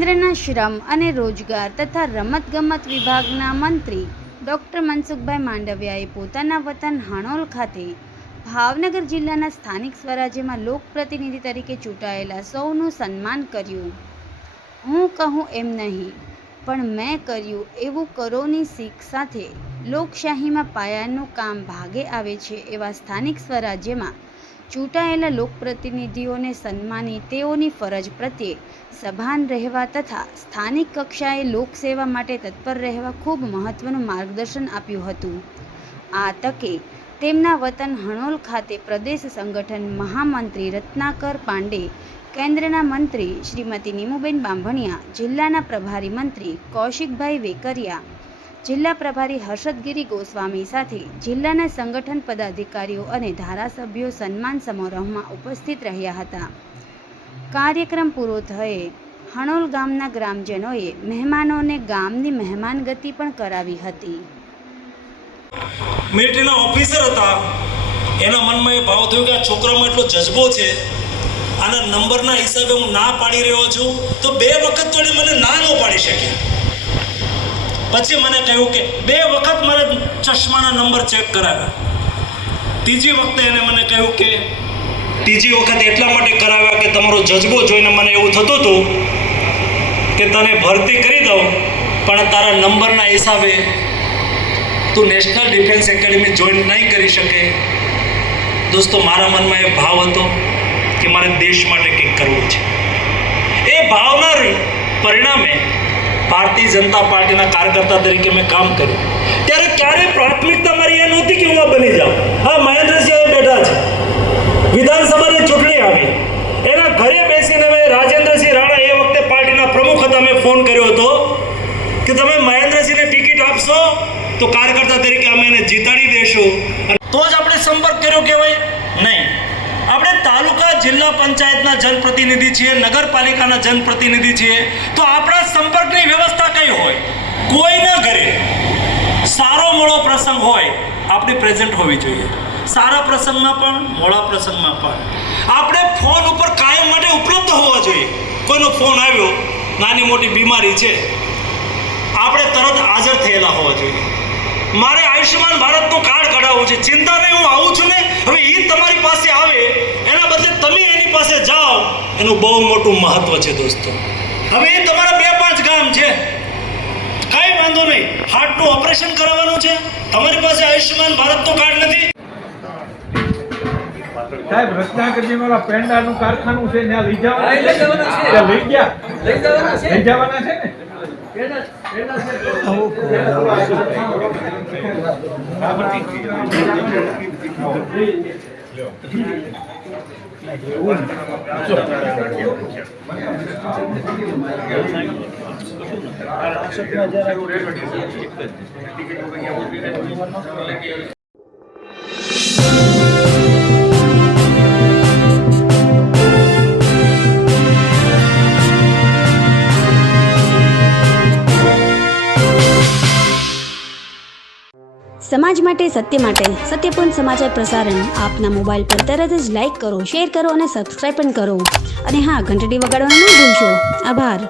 કેન્દ્રના શ્રમ અને રોજગાર તથા રમતગમત વિભાગના મંત્રી ડૉક્ટર મનસુખભાઈ માંડવિયાએ પોતાના વતન હાણોલ ખાતે ભાવનગર જિલ્લાના સ્થાનિક સ્વરાજ્યમાં લોકપ્રતિનિધિ તરીકે ચૂંટાયેલા સૌનું સન્માન કર્યું. હું કહું એમ નહીં, પણ મેં કર્યું એવું કરોની શીખ સાથે લોકશાહીમાં પાયાનું કામ ભાગે આવે છે એવા સ્થાનિક સ્વરાજ્યમાં ચૂંટાયેલા લોકપ્રતિનિધિઓને સન્માની તેઓની ફરજ પ્રત્યે સભાન રહેવા તથા સ્થાનિક કક્ષાએ લોકસેવા માટે તત્પર રહેવા ખૂબ મહત્ત્વનું માર્ગદર્શન આપ્યું હતું. આ તકે તેમના વતન હણોલ ખાતે પ્રદેશ સંગઠન મહામંત્રી રત્નાકર પાંડે, કેન્દ્રના મંત્રી શ્રીમતી નીમુબેન બાંભણિયા, જિલ્લાના પ્રભારી મંત્રી કૌશિકભાઈ વેકરિયા, જિલ્લા પ્રભારી હર્ષદગીરી ગોસ્વામી સાથે જિલ્લાના સંગઠન પદાધિકારીઓ અને ધારાસભ્યો સન્માન સમારોહમાં ઉપસ્થિત રહ્યા હતા. કાર્યક્રમ પૂરો થયે હણોલ ગામના ગ્રામજનોએ મહેમાનોને ગામની મહેમાનગતિ પણ કરાવી હતી. મિલિટરીના ઓફિસર હતા, એના મનમાં એ ભાવ થયો કે આ છોકરામાં એટલો જજ્બો છે, આના નંબરના હિસાબે હું ના પાડી રહ્યો છું, તો 2 વખત થોડી મને ના ન પાડી શકે. પછી મને કહ્યું કે 2 વખત મારે ચશ્માના નંબર ચેક કરાવ્યા. ત્રીજી વખતે એને મને કહ્યું કે ત્રીજી વખત એટલા માટે કરાવ્યા કે તમારો જજ્બો જોઈને મને એવું થતું હતું કે તને ભરતી કરી દઉં, પણ તારા નંબરના હિસાબે તું નેશનલ ડિફેન્સ એકેડમી જોઈન નહીં કરી શકે. દોસ્તો, મારા મનમાં એ ભાવ હતો કે મારે દેશ માટે કંઈક કરવું છે. એ ભાવના પરિણામે ભારતીય જનતા પાર્ટીના કાર્યકર્તા તરીકે મેં કામ કર્યું. ત્યારે ક્યારેય પ્રાથમિકતા મારી એ નહોતી કે હું આ બની જાઉં. હા, મહેન્દ્રસિંહ બેઠા છે, વિધાનસભાની ચૂંટણી આવી, એના ઘરે બેસીને મેં રાજેન્દ્રસિંહ રાણા, એ વખતે પાર્ટીના પ્રમુખ હતા, મેં ફોન કર્યો હતો કે તમે મહેન્દ્રસિંહને ટિકિટ આપશો તો કાર્યકર્તા તરીકે અમે એને જીતાડી દેશું. તો જ આપણે સંપર્ક કર્યો કહેવાય નહીં. આપણે તાલુકા જિલ્લા પંચાયતના જનપ્રતિનિધિ છીએ, નગરપાલિકાના જનપ્રતિનિધિ છીએ, તો આપણા સંપર્કની વ્યવસ્થા કઈ હોય? કોઈના ઘરે સારો મોળો પ્રસંગ હોય, આપણી પ્રેઝન્ટ હોવી જોઈએ. સારા પ્રસંગમાં પણ, મોળા પ્રસંગમાં પણ આપણે ફોન ઉપર કાયમ માટે ઉપલબ્ધ હોવા જોઈએ. કોઈનો ફોન આવ્યો, નાની મોટી બીમારી છે, આપણે તરત હાજર થયેલા હોવા જોઈએ. મારે આયુષ્યમાન ભારતનું કાર્ડ કઢાવવું છે, ચિંતા નહીં, હું આવું છું ને. હવે એ તમારી પાસે આવે એના બદલે તમે એની પાસે જાઓ, એનું બહુ મોટું મહત્વ છે દોસ્તો. હવે એ તમારા 2-5 ગામ છે, કાંઈ વાંધો નહીં, હાર્ટનું ઓપરેશન કરાવવાનું છે, તમારી પાસે આયુષ્યમાન ભારતનું કાર્ડ નથી. સાહેબ, રત્નાકરજી વાળા પેંડાનું કારખાનું છે, ત્યાં લઈ જવાના છે ને. સમાજ માટે, સત્ય માટે, સત્યપૂર્ણ સમાચાર પ્રસારણ આપના મોબાઈલ પર તરત જ લાઈક કરો, શેર કરો અને સબસ્ક્રાઈબ પણ કરો. અને હા, ઘંટડી વગાડવાનું ન ભૂલશો. આભાર.